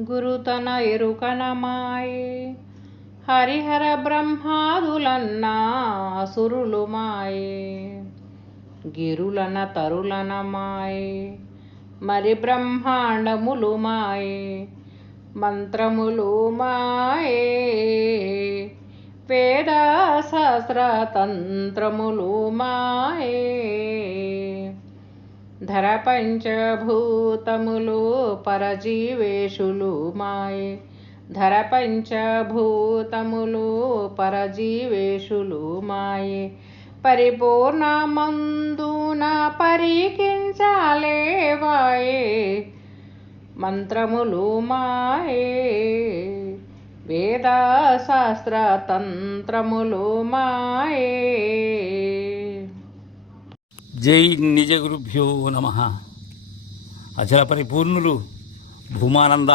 గురుతన ఎరుకనమాయే. హరిహర బ్రహ్మాదులన్నా అసురులు మాయే. గిరులన తరులన మాయే. మరి బ్రహ్మాండములు మాయే. మంత్రములు మాయే. వేద శాస్త్ర తంత్రములు మాయే. ధర పంచభూతములు పరజీవేషులు మాయే. ధర పంచభూతములు పరజీవేషులు మాయే. పరిపూర్ణమందున పరికించాలేవాయే. మంత్రములు మాయే. వేద శాస్త్ర తంత్రములు మాయే. జై నిజ గురుభ్యో నమ. అచల పరిపూర్ణులు భూమానంద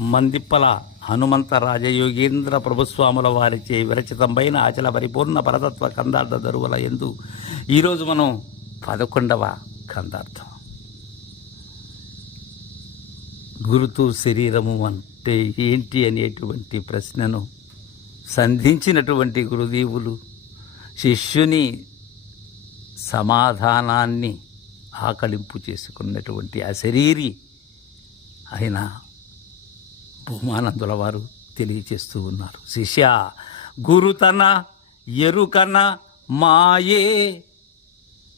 మందిప్పల హనుమంత రాజయోగేంద్ర ప్రభుస్వాముల వారిచే విరచితమైన అచల పరిపూర్ణ పరతత్వ కందార్థ దరువుల ఎందు ఈరోజు మనం పదకొండవ కందార్థం. గురుతు శరీరము అంటే ఏంటి అనేటువంటి ప్రశ్నను సంధించినటువంటి గురుదేవులు శిష్యుని సమాధానాన్ని ఆకలింపు చేసుకున్నటువంటి అశరీరి ఆయన భూమానందుల వారు తెలియచేస్తూ ఉన్నారు. శిష్య గురుతన ఎరుకన మాయే.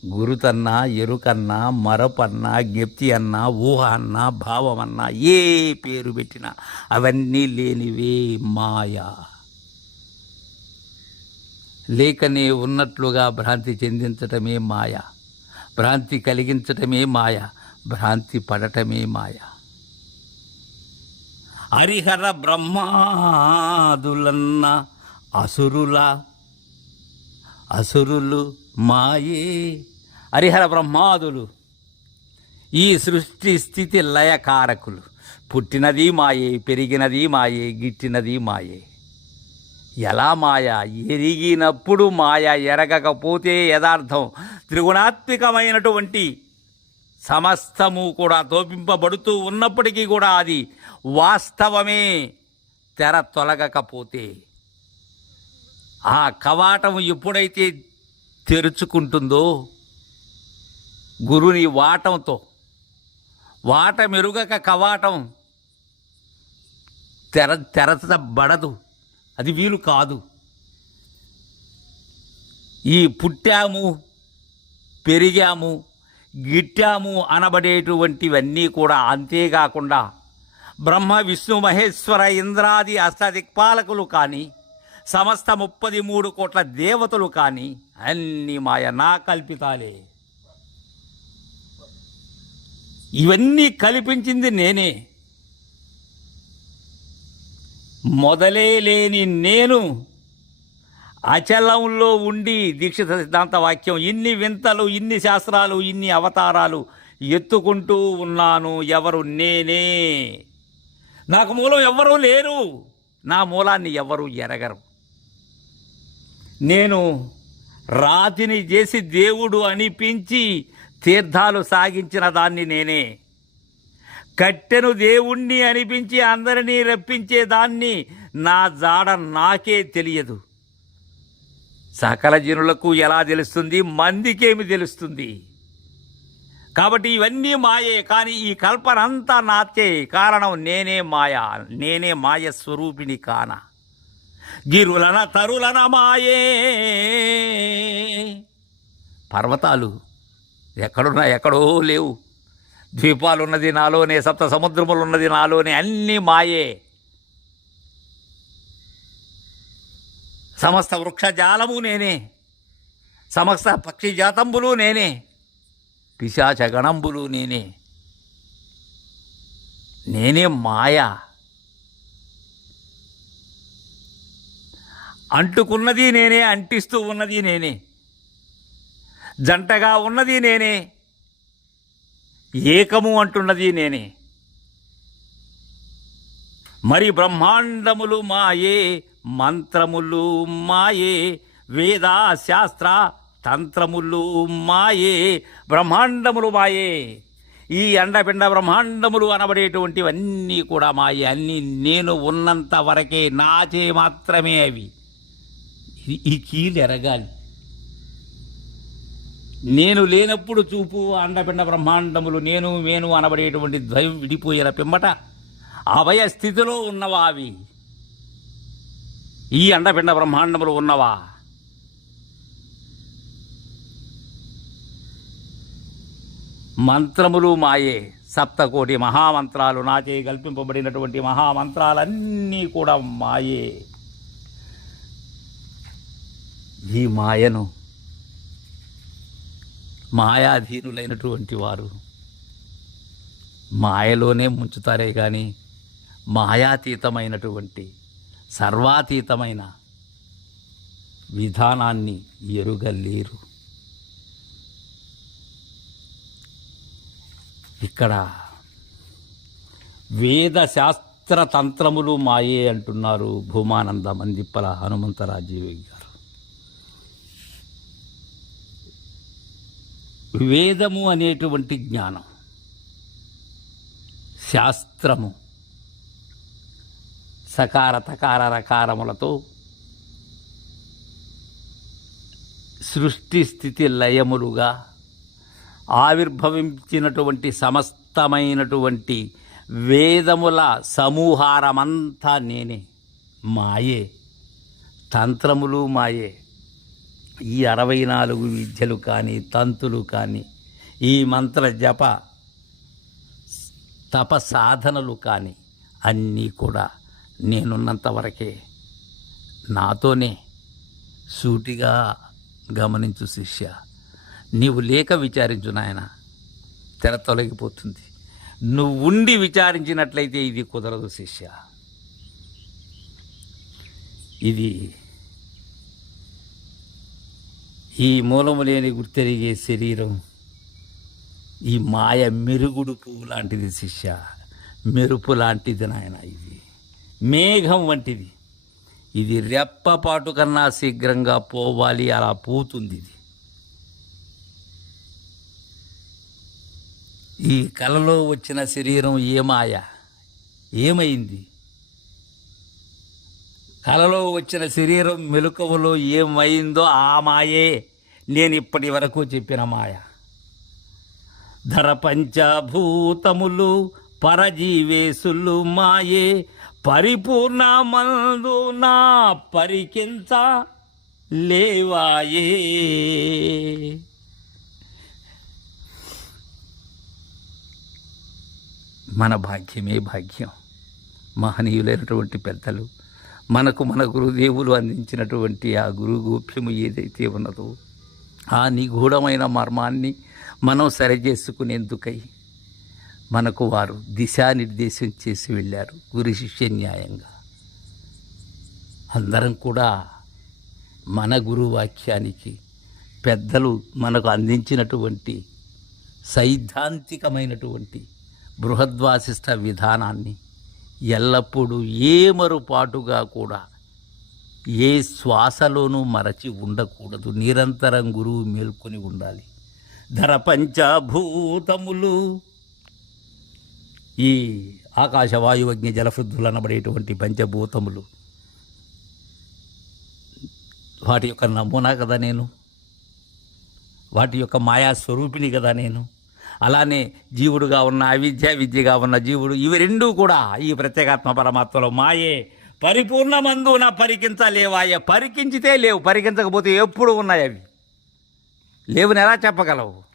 గురుతన్న ఎరుకన్న మరపన్న జ్ఞప్తి అన్న ఊహ అన్న భావం ఏ పేరు పెట్టినా అవన్నీ లేనివే మాయా. లేకనే ఉన్నట్లుగా భ్రాంతి చెందించటమే మాయ. భ్రాంతి కలిగించటమే మాయ భ్రాంతి పడటమే మాయ. హరిహర బ్రహ్మాదులన్న అసురుల అసురులు మాయే. హరిహర బ్రహ్మాదులు ఈ సృష్టి స్థితి లయకారకులు. పుట్టినది మాయే పెరిగినది మాయే గిట్టినది మాయే. ఎలా మాయ? ఎరిగినప్పుడు మాయ ఎరగకపోతే యథార్థం. త్రిగుణాత్మికమైనటువంటి సమస్తము కూడా తోపింపబడుతూ ఉన్నప్పటికీ కూడా అది వాస్తవమే. తెర తొలగకపోతే. ఆ కవాటం ఎప్పుడైతే తెరుచుకుంటుందో గురుని వాటంతో వాట మెరుగక కవాటం తెర తెరచబడదు. అది వీలు కాదు. ఈ పుట్టాము పెరిగాము గిట్టాము అనబడేటువంటివన్నీ కూడా అంతేకాకుండా బ్రహ్మ విష్ణు మహేశ్వర ఇంద్రాది అష్టదిక్పాలకులు కానీ సమస్త ముప్పది మూడు కోట్ల దేవతలు కానీ అన్ని మాయ నా కల్పితాలే. ఇవన్నీ కల్పించింది నేనే. మొదలే లేని నేను అచలంలో ఉండి దీక్షిత సిద్ధాంత వాక్యం ఇన్ని వింతలు ఇన్ని శాస్త్రాలు ఇన్ని అవతారాలు ఎత్తుకుంటూ ఉన్నాను. ఎవరు? నేనే. నాకు మూలం ఎవ్వరూ లేరు. నా మూలాన్ని ఎవరు ఎరగరు. నేను రాతిని చేసి దేవుడు అనిపించి తీర్థాలు సాగించిన దాన్ని నేనే. కట్టెను దేవుణ్ణి అనిపించి అందరినీ రప్పించేదాన్ని నా జాడ నాకే తెలియదు. సకల జనులకు ఎలా తెలుస్తుంది? మందికేమి తెలుస్తుంది? కాబట్టి ఇవన్నీ మాయే కానీ ఈ కల్పన అంతా నాచే కారణం నేనే మాయ నేనే మాయ స్వరూపిణి కాన. గిరులన తరులన మాయే. పర్వతాలు ఎక్కడున్నా ఎక్కడో లేవు. ద్వీపాలున్నది నాలోనే సప్త సముద్రములు ఉన్నది నాలోనే అన్నీ మాయే. సమస్త వృక్షజాలము నేనే. సమస్త పక్షి జాతంబులు నేనే. పిశాచ గణంబులు నేనే. నేనే మాయ. అంటుకున్నది నేనే అంటిస్తూ ఉన్నది నేనే. జంటగా ఉన్నది నేనే. ఏకము అంటున్నది నేనే. మరి బ్రహ్మాండములు మాయే మంత్రములు మాయే వేద శాస్త్ర తంత్రములు మాయే బ్రహ్మాండములు మాయే. ఈ అండపిండ బ్రహ్మాండములు అనబడేటువంటివన్నీ కూడా మాయే. అన్నీ నేను ఉన్నంత వరకే నాచే మాత్రమే అవి. ఈ కీలు ఎరగాలి. నేను లేనప్పుడు చూపు అండపిండ బ్రహ్మాండములు నేను మేను అనబడేటువంటి ద్వయం విడిపోయిన పిమ్మట అభయ స్థితిలో ఉన్నవా అవి? ఈ అండపిండ బ్రహ్మాండములు ఉన్నవా? మంత్రములు మాయే సప్తకోటి మహామంత్రాలు నాచే కల్పింపబడినటువంటి మహామంత్రాలన్నీ కూడా మాయే. ఈ మాయను మాయాధీనులైనటువంటి వారు. మాయలోనే ముంచుతారే కానీ మాయాతీతమైనటువంటి సర్వాతీతమైన విధానాన్ని ఎరుగలేరు. ఇక్కడ వేద శాస్త్ర తంత్రములు మాయే అంటున్నారు భూమానంద మందిప్పల హనుమంతరాజీవి గారు. వేదము అనేటువంటి జ్ఞానం. శాస్త్రము. సకార తకార రకారములతో సృష్టి స్థితి లయములుగా ఆవిర్భవించినటువంటి సమస్తమైనటువంటి వేదముల సమూహారమంతా నేనే. మాయే. తంత్రములు మాయే. ఈ అరవై నాలుగు విద్యలు కానీ తంతులు కానీ ఈ మంత్ర జప తప సాధనలు కానీ అన్నీ కూడా నేనున్నంత వరకే నాతోనే సూటిగా గమనించు శిష్య. నీవు లేక విచారించు నాయన. తెర తొలగిపోతుంది. నువ్వు ఉండి విచారించినట్లయితే ఇది కుదరదు శిష్య. ఇది ఈ మూలము లేని గుర్తెరిగే శరీరం ఈ మాయ మెరుగుడు పువ్వు లాంటిది శిష్య మెరుపు లాంటిది నాయన ఇది మేఘం వంటిది. ఇది రెప్పపాటు కన్నా శీఘ్రంగా పోవాలి అలా పోతుంది ఇది. ఈ కలలో వచ్చిన శరీరం ఏ మాయ? ఏమైంది? కలలో వచ్చిన శరీరం మెలకువలో ఏమైందో ఆ మాయే. నేను ఇప్పటి వరకు చెప్పిన మాయ. ధర పంచభూతములు పరజీవేశులు మాయే. పరిపూర్ణ మందు నా పరికింత లేవాయే. మన భాగ్యమే భాగ్యం. మహనీయులైనటువంటి పెద్దలు మనకు మన గురుదేవులు అందించినటువంటి ఆ గురు గోప్యము ఏదైతే ఉన్నదో ఆ నిగూఢమైన మర్మాన్ని మనం సరిచేసుకునేందుకై మనకు వారు దిశానిర్దేశం చేసి వెళ్ళారు గురు శిష్య న్యాయంగా. అందరం కూడా మన గురు వాక్యానికి పెద్దలు మనకు అందించినటువంటి సైద్ధాంతికమైనటువంటి బృహద్వాసిష్ట విధానాన్ని ఎల్లప్పుడూ ఏ మరుపాటుగా కూడా ఏ శ్వాసలోనూ మరచి ఉండకూడదు. నిరంతరం గురువు మేల్కొని ఉండాలి. ధర పంచభూతములు. ఈ ఆకాశ వాయువజ్ఞ జలఫృద్ధులు అనబడేటువంటి పంచభూతములు. వాటి యొక్క నమూనా కదా నేను. వాటి యొక్క మాయా స్వరూపిణి కదా నేను. అలానే జీవుడుగా ఉన్న అవిద్య విద్యగా ఉన్న జీవుడు ఇవి రెండూ కూడా ఈ ప్రత్యేకాత్మ పరమాత్మలో మాయే. పరిపూర్ణమందున పరికించలేవాయే. పరికించితే లేవు పరికించకపోతే ఎప్పుడు ఉన్నాయి అవి? లేవుని ఎలా చెప్పగలవు?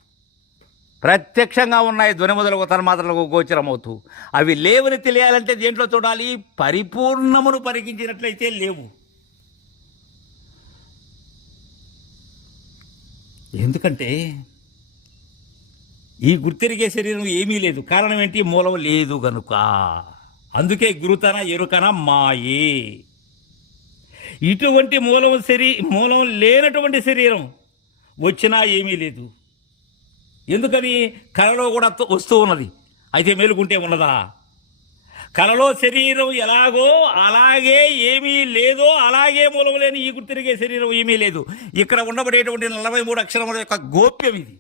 ప్రత్యక్షంగా ఉన్నాయి ధ్వనిమొదలకు తన్మాత్రలకు గోచరమవుతూ. అవి లేవని తెలియాలంటే దేంట్లో చూడాలి? పరిపూర్ణమును పరికించినట్లయితే లేవు. ఎందుకంటే ఈ గుర్తెరిగే శరీరం ఏమీ లేదు. కారణం ఏంటి? మూలం లేదు గనుక. అందుకే గురుతన ఎరుకన మాయే. ఇటువంటి మూలం శరీ మూలం లేనటువంటి శరీరం వచ్చినా ఏమీ లేదు. ఎందుకని? కళలో కూడా వస్తూ ఉన్నది. అయితే మేలుకుంటే ఉన్నదా? కళలో శరీరం ఎలాగో అలాగే ఏమీ లేదో అలాగే మూలం లేని ఈ గుర్తిరిగే శరీరం ఏమీ లేదు. ఇక్కడ ఉండబడేటువంటి నలభై మూడు అక్షరముల యొక్క గోప్యం ఇది.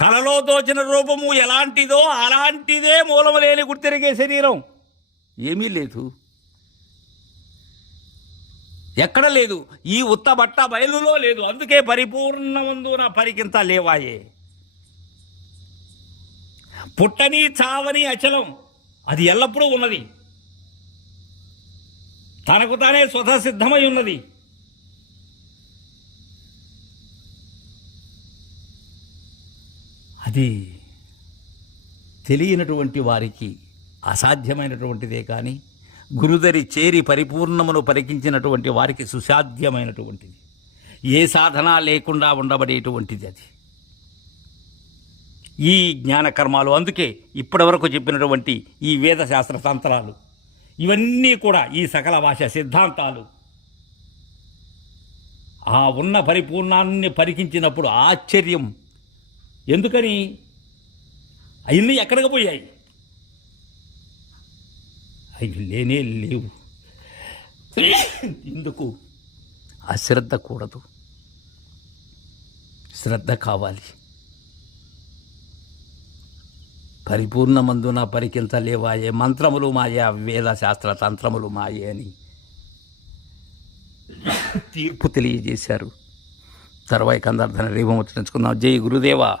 కలలో తోచిన రూపము ఎలాంటిదో అలాంటిదే మూలము లేని గుర్తిరిగే శరీరం. ఏమీ లేదు. ఎక్కడ లేదు. ఈ ఉత్త బట్ట బయలులో లేదు. అందుకే పరిపూర్ణమందున పరికింత లేవాయే. పుట్టని చావని అచలం అది ఎల్లప్పుడూ ఉన్నది. తనకు తానే స్వతసిద్ధమై ఉన్నది. అది తెలియనటువంటి వారికి అసాధ్యమైనటువంటిదే కానీ గురుదరి చేరి పరిపూర్ణమును పరికించినటువంటి వారికి సుసాధ్యమైనటువంటిది. ఏ సాధన లేకుండా ఉండబడేటువంటిది అది. ఈ జ్ఞానకర్మాలు అందుకే ఇప్పటివరకు చెప్పినటువంటి ఈ వేద శాస్త్ర తంత్రాలు ఇవన్నీ కూడా ఈ సకల భాష సిద్ధాంతాలు. ఆ ఉన్న పరిపూర్ణాన్ని పరికించినప్పుడు ఆశ్చర్యం. ఎందుకని? అవన్నీ ఎక్కడికి పోయాయి? అవి లేనే లేవు. ఎందుకు అశ్రద్ధ కూడదు. శ్రద్ధ కావాలి. పరిపూర్ణమందున పరికించలేవాయే మంత్రములు మాయే వేద శాస్త్ర తంత్రములు మాయే అని తీర్పు తెలియజేశారు. తర్వాత కందర్ధన రేపముచ్చరించుకుందాం జై గురుదేవా.